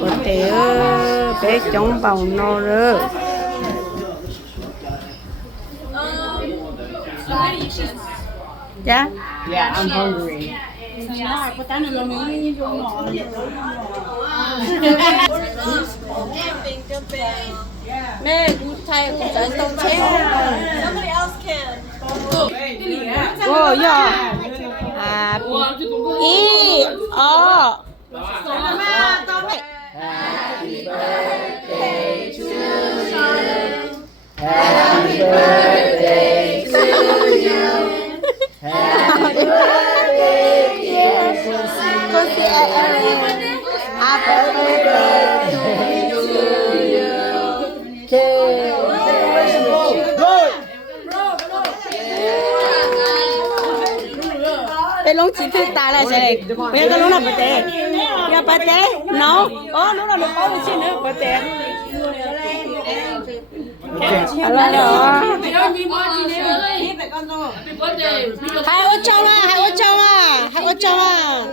có thể bé chống bầu no rồi. Yeah? Yeah, I'm hungry. Mẹ cũng thay cũng phải tông chết. Somebody else can. Oh yeah. Happy. E. Oh. Happy birthday to you. Happy birthday to you. Happy birthday, dear Quincy&Aaron. Happy birthday to you. Okay. Cái lông chỉ thứ ta là gì? Bây giờ cái lông là bát tê. Ya bát tê? No. Oh, lúc nào nó có cái gì nữa bát tê. Hello. Hai ô trong à, hai ô trong à, hai ô trong à.